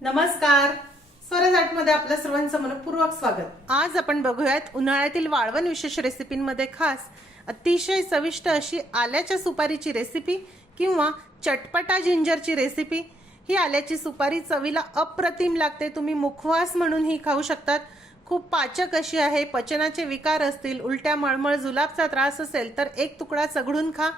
नमस्कार. स्वराजमध्ये आपल्या सर्वांचं मनपूर्वक स्वागत. आज आपण बघूयात उन्हाळ्यातील वाळवण विशेष रेसिपींमध्ये खास अतिशय चविष्ट अशी आल्याच्या सुपारीची रेसिपी किंवा चटपटा जिंजरची रेसिपी. ही आल्याची सुपारी चवीला अप्रतिम लागते. तुम्ही मुखवास म्हणून ही खाऊ शकतात. खूप पाचक अशी आहे. पचनाचे विकार असतील उलट्या मळमळ जुलाबचा त्रास असेल तर एक तुकडा चघडून खा.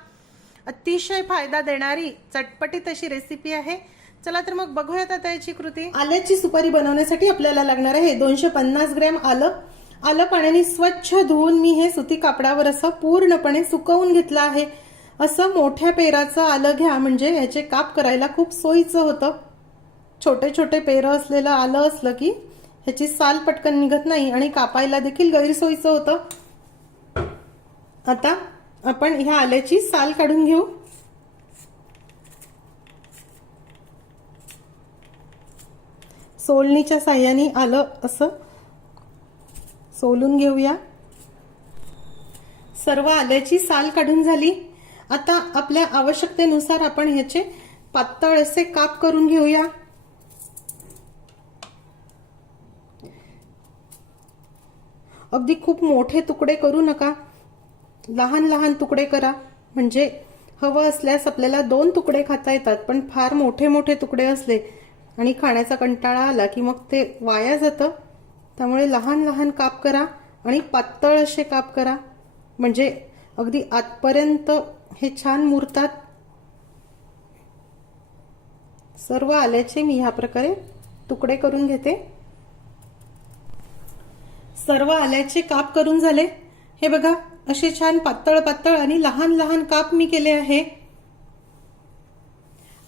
अतिशय फायदा देणारी चटपटीत अशी रेसिपी आहे. चला तर मग बघूयात आता याची कृती. आल्याची सुपारी बनवण्यासाठी आपल्याला लागणार आहे दोनशे पन्नास ग्रॅम आलं. आलं पाण्याने स्वच्छ धुवून मी हे सुती कापडावर असं पूर्णपणे सुकवून घेतलं आहे. असं मोठ्या पेराचं आलं घ्या म्हणजे याचे काप करायला खूप सोयीचं होतं. छोटे छोटे पेरं असलेलं आलं असलं की ह्याची साल पटकन निघत नाही आणि कापायला देखील गैरसोयीचं होतं. आता आपण ह्या आल्याची साल काढून घेऊ. सोलणीच्या साह्याने आलं असं? सोलून घेऊया. सर्व आल्याची साल काढून झाली. आता आपल्या आवश्यकतेनुसार आपण ह्याचे पातळ असे काप करून घेऊया. अगदी खूप मोठे तुकडे करू नका. लहान लहान तुकडे करा. म्हणजे हवं असल्यास आपल्याला दोन तुकडे खाता येतात पण फार मोठे मोठे तुकडे असले आणि खाण्याचा कंटाळा आला की मग ते वाया जातं. त्यामुळे लहान लहान काप करा आणि पातळ असे काप करा. म्हणजे अगदी आतपर्यंत हे छान मुरतात. सर्व आल्याचे मी ह्या प्रकारे तुकडे करून घेते. सर्व आल्याचे काप करून झाले. हे बघा असे छान पातळ पातळ आणि लहान लहान काप मी केले आहे.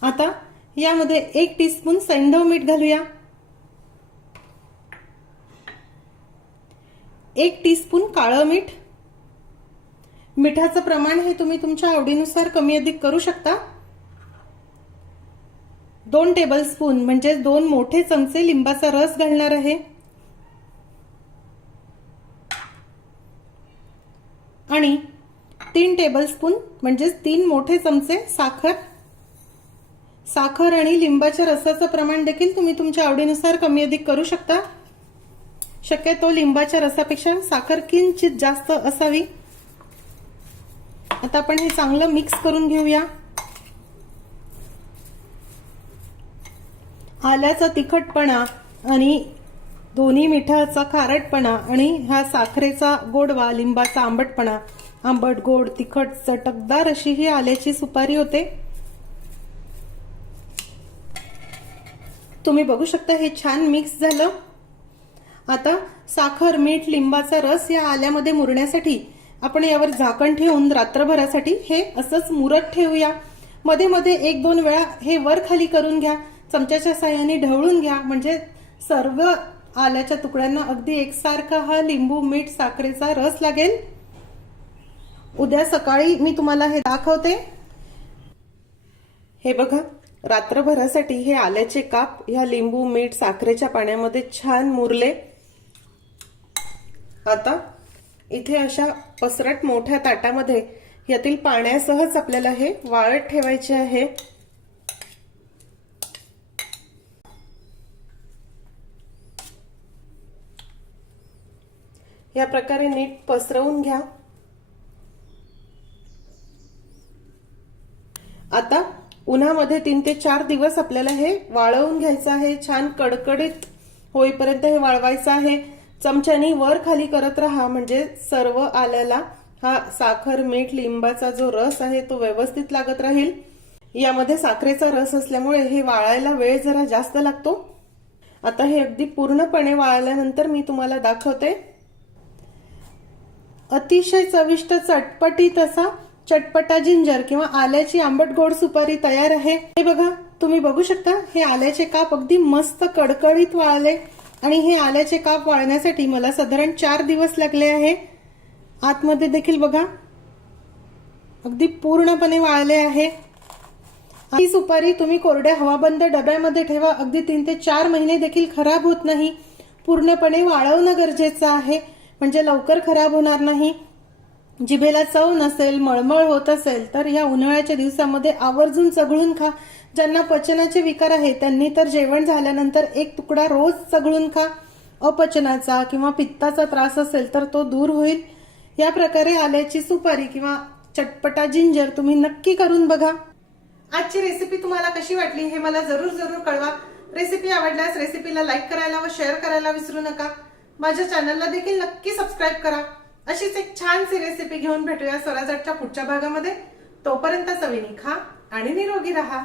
आता यामध्ये एक टीस्पून सैंधव मीठ घालूया. एक टीस्पून काळं मीठ. मिठाचं प्रमाण हे तुम्ही तुमच्या आवडीनुसार कमी अधिक करू शकता. दोन टेबलस्पून म्हणजे दोन मोठे चमचे लिंबाचा रस घालणार आहे. आणि तीन टेबलस्पून म्हणजेच तीन मोठे चमचे साखर. साखर आणि लिंबाच्या रसाचं प्रमाण देखील तुम्ही तुमच्या आवडीनुसार कमी अधिक करू शकता. शक्यतो लिंबाच्या रसापेक्षा साखर किंचित जास्त असावी. आता आपण हे चांगलं मिक्स करून घेऊया. आल्याचा तिखटपणा आणि दोन्ही मिठाचा खारटपणा आणि ह्या साखरेचा गोडवा लिंबाचा आंबटपणा. आंबट गोड तिखट चटकदार अशी ही आल्याची सुपारी होते. तुम्ही बघू शकता हे छान मिक्स झालं. आता साखर मीठ लिंबाचा रस या आल्यामध्ये मुरण्यासाठी आपण यावर झाकण ठेवून रात्रभरासाठी हे असंच मुरत ठेवूया. मध्ये मध्ये एक दोन वेळा हे वर खाली करून घ्या. चमच्याच्या साह्याने ढवळून घ्या. म्हणजे सर्व आल्याच्या तुकड्यांना अगदी एकसारखा हा लिंबू मीठ साखरेचा रस लागेल. उद्या सकाळी मी तुम्हाला हे दाखवते. हे बघा. रात्रभरासाठी हे आल्याचे काप ह्या लिंबू मीठ साखरेच्या पाण्यामध्ये छान मुरले. आता इथे अशा पसरट मोठ्या ताटामध्ये यातील पाण्यासहच आपल्याला हे वाळत ठेवायचे आहे. या प्रकारे नीट पसरवून घ्या आता उन्हामध्ये तीन ते चार दिवस आपल्याला हे वाळवून घ्यायचं आहे. छान कडकडीत होईपर्यंत हे वाळवायचं आहे. चमच्यानी वर खाली करत राहा म्हणजे सर्व आल्याला हा साखर मीठ लिंबाचा जो रस आहे तो व्यवस्थित लागत राहील. यामध्ये साखरेचा रस असल्यामुळे हे वाळायला वेळ जरा जास्त लागतो. आता हे अगदी पूर्णपणे वाळल्यानंतर मी तुम्हाला दाखवते. अतिशय चविष्ट चटपटीत असा चटपटा जिंजर किंवा आल्याची आंबट गोड सुपारी तयार आहे. हे बघा तुम्ही बघू शकता हे आल्याचे काप अगदी मस्त कडकडीत वाळले आणि हे आल्याचे काप वाळण्यासाठी मला साधारण चार दिवस लागले आहे. आतमध्ये देखील बघा अगदी पूर्णपणे वाळले आहे. ही सुपारी तुम्ही कोरड्या हवाबंद डब्यामध्ये ठेवा अगदी तीन ते चार महिने देखील खराब होत नाही. पूर्णपणे वाळवणं गरजेचं आहे म्हणजे लवकर खराब होणार नाही. जिभेला चव नसेल मळमळ होत असेल तर या उन्हाळ्याच्या दिवसामध्ये आवर्जून चघळून खा. ज्यांना पचनाचे विकार आहे त्यांनी तर जेवण झाल्यानंतर एक तुकडा रोज चघळून खा. अपचनाचा किंवा पित्ताचा त्रास असेल तर तो दूर होईल. या प्रकारे आल्याची सुपारी किंवा चटपटा जिंजर तुम्ही नक्की करून बघा. आजची रेसिपी तुम्हाला कशी वाटली हे मला जरूर जरूर कळवा. रेसिपी आवडल्यास रेसिपीला लाईक करायला व शेअर करायला विसरू नका. माझ्या चॅनलला देखील नक्की सबस्क्राईब करा. अशीच एक छानशी रेसिपी घेऊन भेटूया स्वराजटच्या पुढच्या भागामध्ये. तोपर्यंत सविनी खा आणि निरोगी राहा.